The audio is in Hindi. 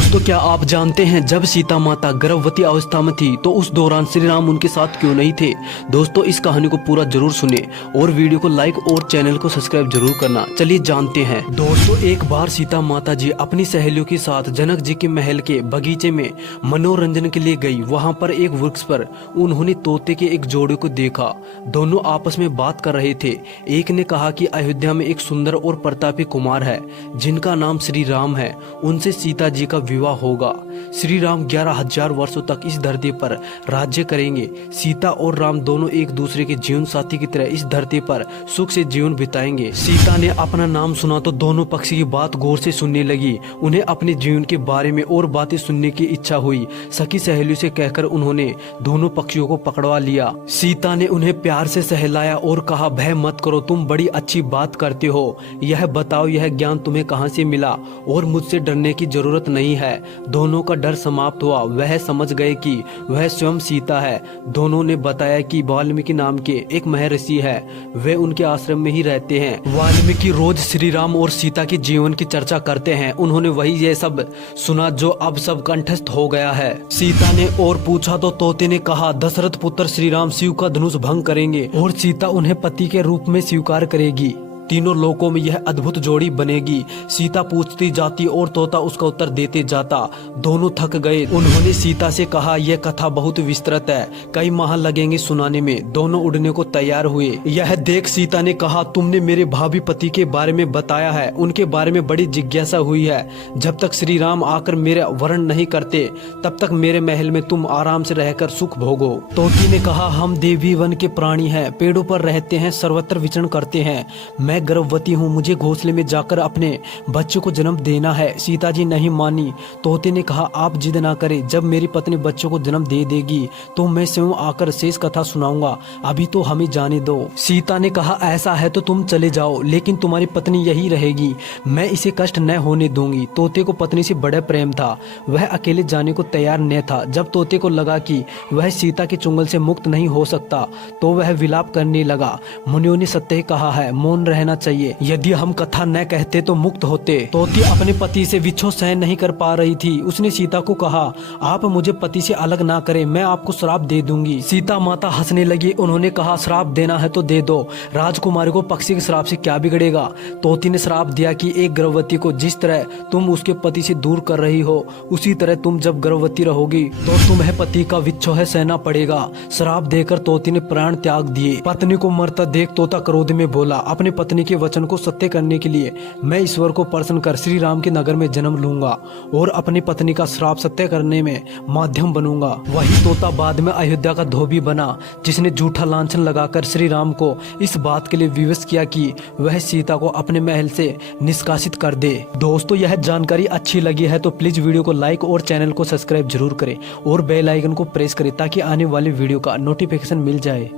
दोस्तों, क्या आप जानते हैं जब सीता माता गर्भवती अवस्था में थी तो उस दौरान श्री राम उनके साथ क्यों नहीं थे। दोस्तों, इस कहानी को पूरा जरूर सुने और वीडियो को लाइक और चैनल को सब्सक्राइब जरूर करना। चलिए जानते हैं। दोस्तों, एक बार सीता माता जी अपनी सहेलियों के साथ जनक जी के महल के बगीचे में मनोरंजन के लिए गई। वहाँ पर एक वृक्ष पर उन्होंने तोते के एक जोड़े को देखा। दोनों आपस में बात कर रहे थे। एक ने कहा कि अयोध्या में एक सुंदर और प्रतापी कुमार है जिनका नाम श्री राम है, उनसे सीता जी का विवाह होगा। श्री राम 11,000 वर्षों तक इस धरती पर राज्य करेंगे। सीता और राम दोनों एक दूसरे के जीवन साथी की तरह इस धरती पर सुख से जीवन बिताएंगे। सीता ने अपना नाम सुना तो दोनों पक्षी की बात गौर से सुनने लगी। उन्हें अपने जीवन के बारे में और बातें सुनने की इच्छा हुई। सखी सहेलियों से कहकर उन्होंने दोनों पक्षियों को पकड़वा लिया। सीता ने उन्हें प्यार से सहलाया और कहा, भय मत करो, तुम बड़ी अच्छी बात करते हो। यह बताओ, यह ज्ञान तुम्हें कहाँ से मिला और मुझसे डरने की जरूरत नहीं है। दोनों का डर समाप्त हुआ। वह समझ गए कि वह स्वयं सीता है। दोनों ने बताया कि वाल्मीकि नाम के एक महर्षि है, वे उनके आश्रम में ही रहते हैं। वाल्मीकि रोज श्री राम और सीता के जीवन की चर्चा करते हैं। उन्होंने वही ये सब सुना जो अब सब कंठस्थ हो गया है। सीता ने और पूछा तो तोते ने कहा, दशरथ पुत्र श्री राम शिव का धनुष भंग करेंगे और सीता उन्हें पति के रूप में स्वीकार करेगी। तीनों लोकों में यह अद्भुत जोड़ी बनेगी। सीता पूछती जाती और तोता उसका उत्तर देते जाता। दोनों थक गए। उन्होंने सीता से कहा, यह कथा बहुत विस्तृत है, कई माह लगेंगे सुनाने में। दोनों उड़ने को तैयार हुए। यह देख सीता ने कहा, तुमने मेरे भावी पति के बारे में बताया है, उनके बारे में बड़ी जिज्ञासा हुई है। जब तक श्री राम आकर मेरा वर्ण नहीं करते तब तक मेरे महल में तुम आराम से रहकर सुख भोगो। तोती ने कहा, हम देवी वन के प्राणी हैं, पेड़ों पर रहते हैं, सर्वत्र विचरण करते हैं। मैं गर्भवती हूँ, मुझे घोंसले में जाकर अपने बच्चों को जन्म देना है। सीता जी नहीं मानी। तोते ने कहा, आप जिद ना करें, जब मेरी पत्नी बच्चों को जन्म दे देगी तो मैं स्वयं आकर शेष कथा सुनाऊंगा, अभी तो हमें जाने दो। सीता ने कहा, ऐसा है तो तुम चले जाओ, लेकिन तुम्हारी पत्नी यही रहेगी, मैं इसे कष्ट न होने दूंगी। तोते को पत्नी से बड़ा प्रेम था, वह अकेले जाने को तैयार न था। जब तोते को लगा कि वह सीता के चुंगल से मुक्त नहीं हो सकता तो वह विलाप करने लगा। मुनियों ने सत्य ही कहा है, मौन रहना चाहिए, यदि हम कथा न कहते तो मुक्त होते। तोती अपने पति से विच्छोह सहन नहीं कर पा रही थी। उसने सीता को कहा, आप मुझे पति से अलग ना करें, मैं आपको श्राप दे दूंगी। सीता माता हंसने लगी। उन्होंने कहा, श्राप देना है तो दे दो, राजकुमारी को पक्षी के श्राप से क्या बिगड़ेगा। तोती ने श्राप दिया कि एक गर्भवती को जिस तरह तुम उसके पति से दूर कर रही हो, उसी तरह तुम जब गर्भवती रहोगी तो तुम्हें पति का विच्छोह सहना पड़ेगा। श्राप देकर तोती ने प्राण त्याग दिए। पत्नी को मरता देख तोता क्रोध में बोला, अपने पत्नी के वचन को सत्य करने के लिए मैं ईश्वर को प्रसन्न कर श्री राम के नगर में जन्म लूंगा और अपनी पत्नी का श्राप सत्य करने में माध्यम बनूंगा। वही तोता बाद में अयोध्या का धोबी बना, जिसने झूठा लांछन लगाकर श्री राम को इस बात के लिए विवश किया कि वह सीता को अपने महल से निष्कासित कर दे। दोस्तों, यह जानकारी अच्छी लगी है तो प्लीज वीडियो को लाइक और चैनल को सब्सक्राइब जरूर करें और बेल आइकन को प्रेस करें ताकि आने वाली वीडियो का नोटिफिकेशन मिल जाए।